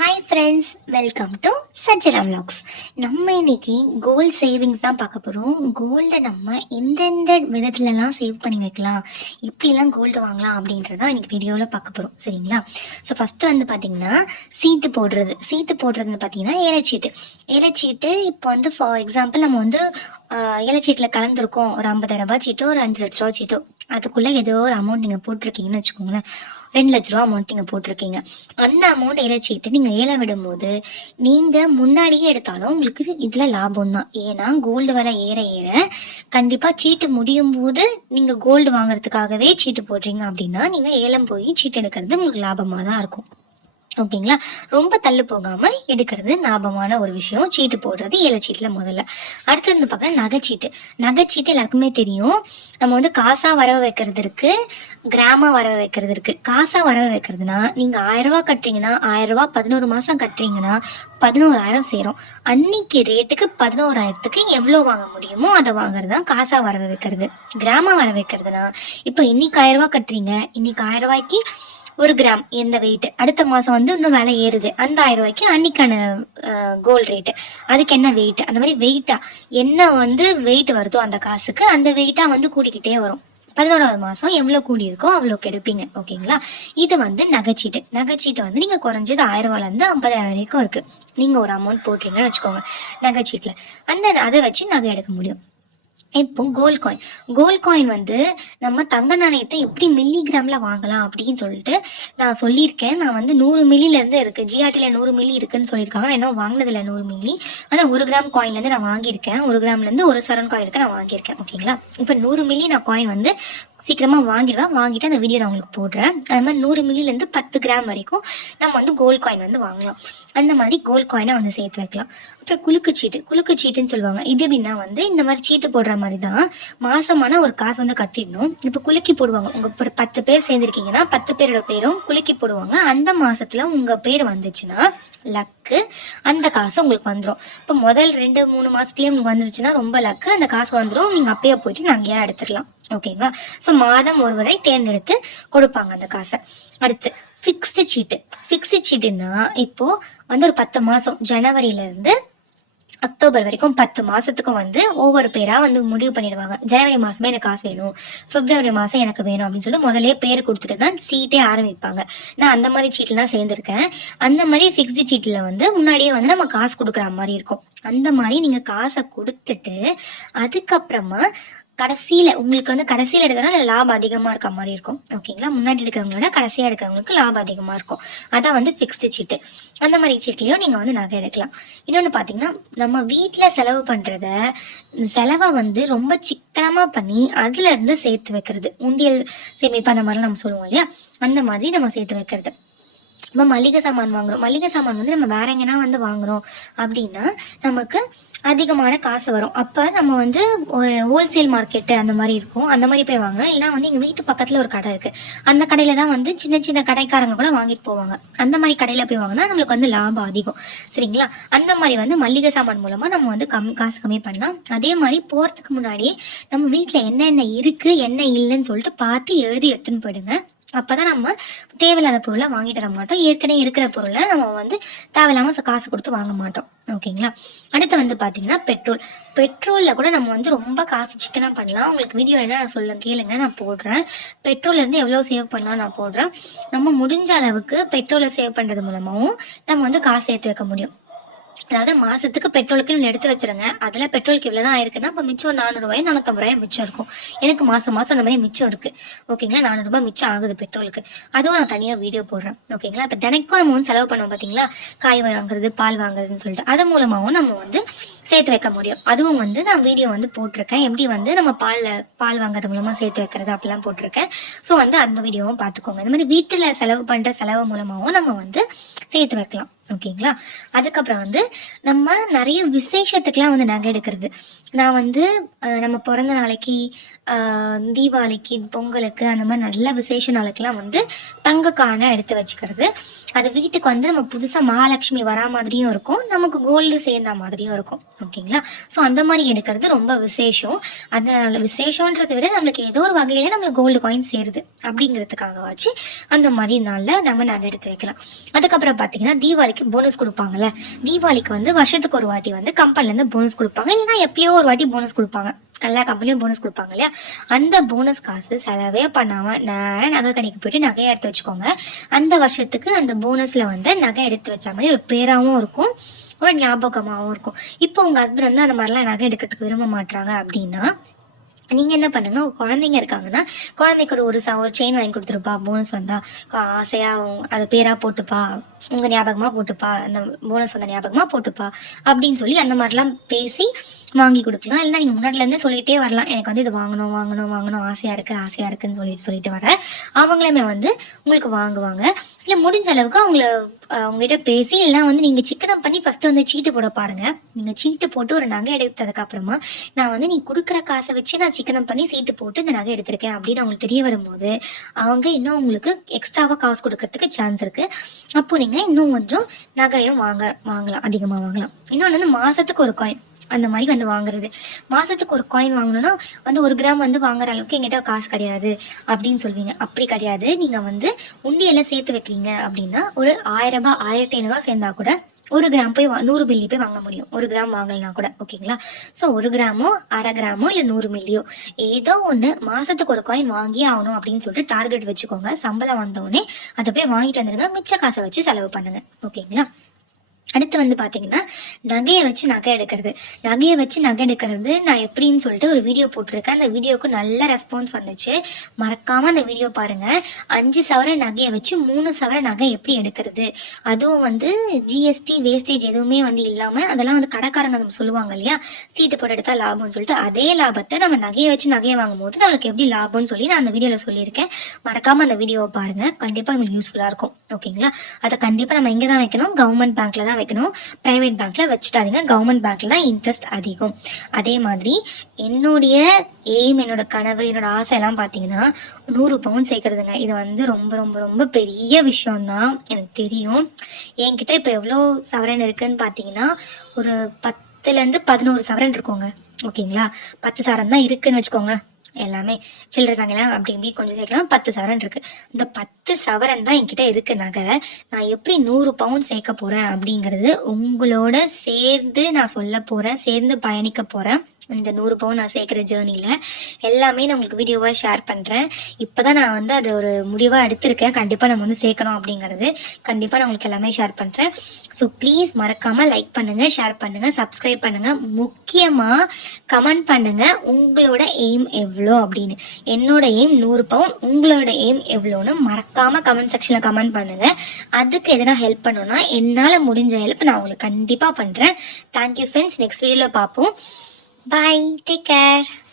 Hi friends, welcome to Sajjana vlogs. நம்ம இன்னைக்கு gold savings தான் பார்க்க போகிறோம். கோல்டை நம்ம எந்தெந்த விதத்துலலாம் சேவ் பண்ணி வைக்கலாம், எப்படிலாம் கோல்டு வாங்கலாம் அப்படின்றதான் இன்னைக்கு வீடியோவில் பார்க்க போகிறோம். சரிங்களா? ஸோ ஃபஸ்ட்டு வந்து பார்த்திங்கன்னா சீட்டு போடுறதுன்னு பார்த்தீங்கன்னா ஏலச்சீட்டு இப்போ வந்து ஃபார் எக்ஸாம்பிள் நம்ம வந்து ஏலச்சீட்டில் கலந்துருக்கோம். ஒரு 50,000 ரூபாய் சீட்டோ ஒரு 5 லட்ச ரூபா சீட்டோ, அதுக்குள்ளே ஏதோ ஒரு அமௌண்ட் நீங்கள் போட்டிருக்கீங்கன்னு வச்சுக்கோங்களேன். 2 லட்ச ரூபா அமௌண்ட் நீங்கள் போட்டிருக்கீங்க. அந்த அமௌண்ட் ஏலச்சீட்டு நீங்கள் ஏல விடும்போது நீங்கள் முன்னாடியே எடுத்தாலும் உங்களுக்கு இதில் லாபம் தான். ஏன்னா கோல்டு விலை ஏற ஏற கண்டிப்பாக சீட்டு முடியும் போது நீங்கள் கோல்டு வாங்குறதுக்காகவே சீட்டு போடுறீங்க அப்படின்னா நீங்கள் ஏலம் போய் சீட்டு எடுக்கிறது உங்களுக்கு லாபமாக தான் இருக்கும். ஓகேங்களா? ரொம்ப தள்ளு போகாமல் எடுக்கிறது லாபமான ஒரு விஷயம். சீட்டு போடுறது ஏலச்சீட்டில் முதல்ல. அடுத்தது வந்து பார்க்கணும் நகைச்சீட்டு எல்லாருக்குமே தெரியும். நம்ம வந்து காசாக வரவு வைக்கிறது இருக்கு, கிராம வரவு வைக்கிறது இருக்கு. காசாக வரவு வைக்கிறதுனா நீங்கள் 1000 ரூபா கட்டுறீங்கன்னா 1000 ரூபா 11 மாதம் கட்டுறீங்கன்னா 11,000 சேரும். அன்னைக்கு ரேட்டுக்கு 11,000க்கு எவ்வளோ வாங்க முடியுமோ அதை வாங்குறது தான் காசாக வரவு வைக்கிறது. கிராம வர வைக்கிறதுனா இப்போ இன்னைக்கு 1000 ரூபா கட்டுறீங்க, இன்னைக்கு 1000 ரூபாய்க்கு 1 கிராம் எந்த வெயிட், அடுத்த மாதம் வந்து இன்னும் விலை ஏறுது, அந்த 1000 ரூபாய்க்கு அன்னைக்கான கோல்டு ரேட்டு, அதுக்கு என்ன வெயிட், அந்த மாதிரி வெயிட்டா என்ன வந்து வெயிட் வருதோ அந்த காசுக்கு அந்த வெயிட்டா வந்து கூடிக்கிட்டே வரும். 11வது மாதம் எவ்வளோ கூடி இருக்கோ அவ்வளோக்கு எடுப்பீங்க. ஓகேங்களா? இது வந்து நகைச்சீட்டு வந்து நீங்கள் குறைஞ்சது 1000 ரூபாயிலேருந்து 50,000 வரைக்கும் இருக்குது. நீங்கள் ஒரு அமௌண்ட் போட்டுறீங்கன்னு வச்சுக்கோங்க நகைச்சீட்டில், அதை வச்சு நகை எடுக்க முடியும். இப்போ கோல்ட் காயின் வந்து நம்ம தங்க நாணயத்தை எப்படி மில்லிகிராம்ல வாங்கலாம் அப்படின்னு சொல்லிட்டு நான் சொல்லியிருக்கேன். நான் வந்து 100 மில்லிலேருந்து இருக்குது, ஜிஆர்டியில் 100 மில்லி இருக்குன்னு சொல்லியிருக்காங்க. நான் இன்னும் வாங்கினதில்ல 100 மில்லி. ஆனால் 1 கிராம் காயின்லேருந்து நான் வாங்கியிருக்கேன். 1 கிராம்லேருந்து 1 சரண் காயின் நான் வாங்கியிருக்கேன். ஓகேங்களா? இப்போ 100 மில்லி நான் காயின் வந்து சீக்கிரமாக வாங்கிட்டு அந்த வீடியோ நான் உங்களுக்கு போடுறேன். அது மாதிரி 100 மில்லிலேருந்து 10 கிராம் வரைக்கும் நம்ம வந்து கோல்ட் காயின் வந்து வாங்கலாம். அந்த மாதிரி கோல்ட் காயினை வந்து சேர்த்து வைக்கலாம். அப்புறம் குலுக்குச்சீட்டுன்னு சொல்லுவாங்க. இது எப்படின்னா வந்து இந்த மாதிரி சீட்டு போடுற மாதிரி தான் மாசமான ஒரு காசு வந்து கட்டிடணும். இப்போ குலுக்கி போடுவாங்க. உங்க 10 பேர் சேர்ந்துருக்கீங்கன்னா 10 பேரோட பேரும் குலுக்கி போடுவாங்க. அந்த மாசத்துல உங்க பேர் வந்துச்சுன்னா லக்கு, அந்த காசு உங்களுக்கு வந்துடும். இப்போ முதல் 2-3 மாசத்துலயே உங்களுக்கு வந்துருச்சுன்னா ரொம்ப லக்கு, அந்த காசு வந்துடும். நீங்க அப்பயே போயிட்டு நாங்க ஏன் எடுத்துக்கலாம். ஓகேங்களா? ஸோ மாதம் ஒருவரை தேர்ந்தெடுத்து கொடுப்பாங்க அந்த காசை. அடுத்து ஃபிக்ஸ்டு சீட்டுன்னா இப்போ வந்து ஒரு 10 மாசம் ஜனவரியிலேருந்து அக்டோபர் வரைக்கும் 10 மாசத்துக்கும் வந்து ஒவ்வொரு பேரா வந்து முடிவு பண்ணிடுவாங்க. ஜனவரி மாசமே எனக்கு காசு வேணும், பிப்ரவரி மாசம் எனக்கு வேணும் அப்படின்னு சொல்லி முதலே பேர் கொடுத்துட்டு தான் சீட்டே ஆரம்பிப்பாங்க. நான் அந்த மாதிரி சீட்டில் தான் சேர்ந்துருக்கேன். அந்த மாதிரி ஃபிக்ஸ்டு சீட்டில் வந்து முன்னாடியே வந்து நம்ம காசு கொடுக்குற மாதிரி இருக்கும். அந்த மாதிரி நீங்க காசை கொடுத்துட்டு அதுக்கப்புறமா உங்களுக்கு வந்து கடைசியில் எடுக்கிறதுனால லாபம் அதிகமாக இருக்க மாதிரி இருக்கும். ஓகேங்களா? முன்னாடி எடுக்கிறவங்களோட கடைசியாக எடுக்கிறவங்களுக்கு லாபம் அதிகமாக இருக்கும். அதான் வந்து ஃபிக்ஸ்டு சீட்டு. அந்த மாதிரி சீட்லேயும் நீங்கள் வந்து நகை எடுக்கலாம். இன்னொன்று பார்த்தீங்கன்னா, நம்ம வீட்டில் செலவை வந்து ரொம்ப சிக்கனமாக பண்ணி அதுலேருந்து சேர்த்து வைக்கிறது. உண்டியல் சேமிப்பு அந்த மாதிரிலாம் நம்ம சொல்லுவோம் இல்லையா? அந்த மாதிரி நம்ம சேர்த்து வைக்கிறது. இப்போ மளிகை சாமான் வந்து நம்ம வேற எங்கன்னா வந்து வாங்குறோம் அப்படின்னா நமக்கு அதிகமான காசு வரும். அப்போ நம்ம வந்து ஒரு ஹோல்சேல் மார்க்கெட்டு அந்த மாதிரி இருக்கும், அந்த மாதிரி போய் வாங்கலாம். இல்லைனா வந்து எங்கள் வீட்டு பக்கத்தில் ஒரு கடை இருக்குது, அந்த கடையில் தான் வந்து சின்ன சின்ன கடைக்காரங்க கூட வாங்கிட்டு போவாங்க. அந்த மாதிரி கடையில் போய் வாங்கினா நம்மளுக்கு வந்து லாபம் அதிகம். சரிங்களா? அந்த மாதிரி வந்து மளிகை சாமான் மூலமாக நம்ம வந்து காசு கம்மி பண்ணலாம். அதே மாதிரி போகிறதுக்கு முன்னாடி நம்ம வீட்டில் என்னென்ன இருக்குது என்ன இல்லைன்னு சொல்லிட்டு பார்த்து எழுதி எடுத்துன்னு போயிடுங்க. அப்போதான் நம்ம தேவையில்லாத பொருளை வாங்கிட்டு வர மாட்டோம். ஏற்கனவே இருக்கிற பொருளை நம்ம வந்து தேவையில்லாமல் காசு கொடுத்து வாங்க மாட்டோம். ஓகேங்களா? அடுத்து வந்து பார்த்தீங்கன்னா பெட்ரோலில் கூட நம்ம வந்து ரொம்ப காசு சிக்கனாக பண்ணலாம். உங்களுக்கு வீடியோ என்ன நான் கேளுங்க, நான் போடுறேன். பெட்ரோல்லேருந்து எவ்வளோ சேவ் பண்ணலாம் நான் போடுறேன். நம்ம முடிஞ்ச அளவுக்கு பெட்ரோலை சேவ் பண்ணுறது மூலமாகவும் நம்ம வந்து காசு சேர்த்து வைக்க முடியும். அதாவது மாசத்துக்கு பெட்ரோலுக்கு எடுத்து வச்சிருங்க. அதுல பெட்ரோலுக்கு இவ்வளவுதான் ஆயிருக்குன்னா இப்போ மிச்சம் 400 ரூபாய் 450 ரூபாய் மிச்சம் இருக்கும். எனக்கு மாசம் அந்த மாதிரி மிச்சம் இருக்கு. ஓகேங்களா? 400 ரூபாய் மிச்சம் ஆகுது பெட்ரோலுக்கு. அதுவும் நான் தனியா வீடியோ போடுறேன். ஓகேங்களா? இப்போ தினைக்கும் நம்ம வந்து செலவு பண்ணுவோம் பார்த்தீங்களா, காய் வாங்குறது பால் வாங்குறதுன்னு சொல்லிட்டு, அது மூலமாகவும் நம்ம வந்து சேர்த்து வைக்க முடியும். அதுவும் வந்து நான் வீடியோ வந்து போட்டிருக்கேன், எப்படி வந்து நம்ம பால் வாங்குறது மூலமா சேர்த்து வைக்கிறது அப்படிலாம் போட்டிருக்கேன். ஸோ வந்து அந்த வீடியோவும் பார்த்துக்கோங்க. இந்த மாதிரி வீட்டுல செலவு பண்ற செலவு மூலமாகவும் நம்ம வந்து சேர்த்து வைக்கலாம். ஓகேங்களா? அதுக்கப்புறம் வந்து நம்ம நிறைய விசேஷத்துக்கெலாம் வந்து நகை எடுக்கிறது. நான் வந்து நம்ம பிறந்த நாளைக்கு, தீபாவளிக்கு, பொங்கலுக்கு, அந்த மாதிரி நல்ல விசேஷ நாளுக்கெல்லாம் வந்து தங்க காணை எடுத்து வச்சுக்கிறது. அது வீட்டுக்கு வந்து நம்ம புதுசாக மகாலட்சுமி வரா மாதிரியும் இருக்கும், நமக்கு கோல்டு சேர்ந்த மாதிரியும் இருக்கும். ஓகேங்களா? ஸோ அந்த மாதிரி எடுக்கிறது ரொம்ப விசேஷம். அதனால விசேஷன்றதை விட நம்மளுக்கு ஏதோ ஒரு வகையில நம்மளுக்கு கோல்டு காயின் சேருது அப்படிங்கிறதுக்காகவாச்சு அந்த மாதிரி நாளில் நம்ம நகை எடுத்து வைக்கலாம். அதுக்கப்புறம் பார்த்தீங்கன்னா தீபாவளிக்கு போனஸ் கொடுப்பாங்கல்ல, தீபாவளிக்கு வந்து வருஷத்துக்கு ஒரு வாட்டி வந்து கம்பெனிலேருந்து போனஸ் கொடுப்பாங்க, இல்லைன்னா எப்பயோ ஒரு வாட்டி போனஸ் கொடுப்பாங்க, எல்லா கம்பெனியும் போனஸ் கொடுப்பாங்க இல்லையா. அந்த போனஸ் காசு செலவே பண்ணாமல் நேராக நகை கடைக்கு போயிட்டு நகையை எடுத்து வச்சுக்கோங்க. அந்த வருஷத்துக்கு அந்த போனஸில் வந்து நகை எடுத்து வச்ச மாதிரி ஒரு பேராகவும் இருக்கும், ஒரு ஞாபகமாகவும் இருக்கும். இப்போ உங்கள் ஹஸ்பண்ட் வந்து அந்த மாதிரிலாம் நகை எடுக்கிறதுக்கு விரும்ப மாட்டாங்க அப்படின்னா நீங்கள் என்ன பண்ணுங்க, குழந்தைங்க இருக்காங்கன்னா குழந்தைக்கு ஒரு ஒரு செயின் வாங்கி கொடுத்துருப்பா, போனஸ் வந்தால் ஆசையாக அது பேராக போட்டுப்பா, உங்கள் ஞாபகமாக போட்டுப்பா, அந்த போனஸ் வந்த ஞாபகமாக போட்டுப்பா அப்படின்னு சொல்லி அந்த மாதிரிலாம் பேசி வாங்கி கொடுக்கலாம். இல்லைன்னா நீங்கள் முன்னாடிலேருந்தே சொல்லிகிட்டே வரலாம், எனக்கு வந்து இது வாங்கணும் வாங்கணும் வாங்கணும் ஆசையாக இருக்குன்னு சொல்லிட்டு வர அவங்களுமே வந்து உங்களுக்கு வாங்குவாங்க. இல்லை முடிஞ்ச அளவுக்கு அவங்ககிட்ட பேசி, இல்லைனா வந்து நீங்கள் சிக்கனம் பண்ணி ஃபஸ்ட்டு வந்து சீட்டு போட பாருங்கள். நீங்கள் சீட்டு போட்டு ஒரு நகை எடுத்ததுக்கப்புறமா நான் வந்து நீ கொடுக்குற காசை வச்சு நான் சிக்கனம் பண்ணி சீட்டு போட்டு இந்த நகை எடுத்திருக்கேன் அப்படின்னு அவங்களுக்கு தெரிய வரும்போது அவங்க இன்னும் உங்களுக்கு எக்ஸ்ட்ராவாக காசு கொடுக்கறதுக்கு சான்ஸ் இருக்குது. அப்போது நீங்கள் இன்னும் கொஞ்சம் நகையும் வாங்கலாம், அதிகமாக வாங்கலாம். இன்னொன்று வந்து மாதத்துக்கு ஒரு காயின் அந்த மாதிரி வந்து வாங்குறது. மாதத்துக்கு ஒரு காயின் வாங்கணுன்னா வந்து 1 கிராம் வந்து வாங்குற அளவுக்கு எங்கிட்ட காசு கிடையாது அப்படின்னு சொல்வீங்க. அப்படி கிடையாது. நீங்கள் வந்து உண்டியெல்லாம் சேர்த்து வைக்கிறீங்க அப்படின்னா ஒரு 1000 ரூபாய் 1500 சேர்ந்தா கூட 1 கிராம் போய் 100 மில்லி போய் வாங்க முடியும். 1 கிராம் வாங்கலனா கூட, ஓகேங்களா. ஸோ 1 கிராமோ 1/2 கிராமோ இல்லை 100 மில்லியோ ஏதோ ஒன்று மாதத்துக்கு ஒரு காயின் வாங்கியே ஆகணும் அப்படின்னு சொல்லிட்டு டார்கெட் வச்சுக்கோங்க. சம்பளம் வந்தோடனே அதை போய் வாங்கிட்டு வந்துடுங்க, மிச்ச காசை வச்சு செலவு பண்ணுங்க, ஓகேங்களா. அடுத்து வந்து பார்த்தீங்கன்னா நகையை வச்சு நகை எடுக்கிறது. நான் எப்படின்னு சொல்லிட்டு ஒரு வீடியோ போட்டிருக்கேன். அந்த வீடியோவுக்கு நல்ல ரெஸ்பான்ஸ் வந்துச்சு. மறக்காமல் அந்த வீடியோ பாருங்கள். 5 சவரன் நகையை வச்சு 3 சவரன் நகை எப்படி எடுக்கிறது, அதுவும் வந்து ஜிஎஸ்டி வேஸ்டேஜ் எதுவுமே வந்து இல்லாமல், அதெல்லாம் வந்து கடைக்காரங்க நம்ம சொல்லுவாங்க இல்லையா, சீட்டு போட்டு எடுத்தா லாபம்னு சொல்லிட்டு, அதே லாபத்தை நம்ம நகையை வச்சு நகையை வாங்கும் போது நம்மளுக்கு எப்படி லாபம்னு சொல்லி நான் அந்த வீடியோவில் சொல்லியிருக்கேன். மறக்காமல் அந்த வீடியோவை பாருங்கள், கண்டிப்பாக உங்களுக்கு யூஸ்ஃபுல்லாக இருக்கும், ஓகேங்களா. அதை கண்டிப்பாக நம்ம எங்கே தான் வைக்கணும், கவர்மெண்ட் பேங்க்கில் தான் வைக்கணும். பிரைவேட் பேங்க்ல வச்சுட்டாதீங்க, கவர்மெண்ட் பேங்க்ல தான் இன்ட்ரெஸ்ட் அதிகம். அதே மாதிரி என்னுடைய எய்ம், என்னோட கனவு, என்னோட ஆசை எல்லாம் பார்த்தீங்கன்னா 100 பவுன் சேர்க்கறதுங்க. இது வந்து ரொம்ப ரொம்ப ரொம்ப பெரிய விஷயம்தான் எனக்கு தெரியும். என்கிட்ட இப்போ எவ்வளோ சவரன் இருக்குன்னு பார்த்தீங்கன்னா ஒரு 10லேருந்து 11 சவரன் இருக்குங்க, ஓகேங்களா. 10 சவரன் தான் இருக்குன்னு வச்சுக்கோங்க. எல்லாமே சில்லறாங்கலாம் அப்படி இப்படி கொஞ்சம் சேர்க்கலாம். 10 சவரன் இருக்கு. இந்த 10 சவரன் தான் என்கிட்ட இருக்கு நகை. நான் எப்படி 100 பவுன் சேர்க்க போறேன் அப்படிங்கிறது உங்களோட சேர்ந்து நான் சொல்ல போறேன், சேர்ந்து பயணிக்க போறேன். இந்த 100 பவுன் நான் சேர்க்குற ஜேர்னியில் எல்லாமே நான் உங்களுக்கு வீடியோவாக ஷேர் பண்ணுறேன். இப்போ தான் நான் வந்து அது ஒரு முடிவாக எடுத்திருக்கேன், கண்டிப்பாக நம்ம வந்து சேர்க்கணும் அப்படிங்கிறது. கண்டிப்பாக நான் உங்களுக்கு எல்லாமே ஷேர் பண்ணுறேன். ஸோ ப்ளீஸ் மறக்காமல் லைக் பண்ணுங்கள், ஷேர் பண்ணுங்கள், சப்ஸ்கிரைப் பண்ணுங்கள். முக்கியமாக கமெண்ட் பண்ணுங்கள் உங்களோட எய்ம் எவ்வளோ அப்படின்னு. என்னோட எய்ம் 100 பவுன், உங்களோட எய்ம் எவ்வளோன்னு மறக்காமல் கமெண்ட் செக்ஷனில் கமெண்ட் பண்ணுங்கள். அதுக்கு எதனா ஹெல்ப் பண்ணணும்னா என்னால் முடிஞ்ச ஹெல்ப் நான் உங்களுக்கு கண்டிப்பாக பண்ணுறேன். தேங்க்யூ ஃப்ரெண்ட்ஸ், நெக்ஸ்ட் வீடியோவில் பார்ப்போம். Bye. Take care.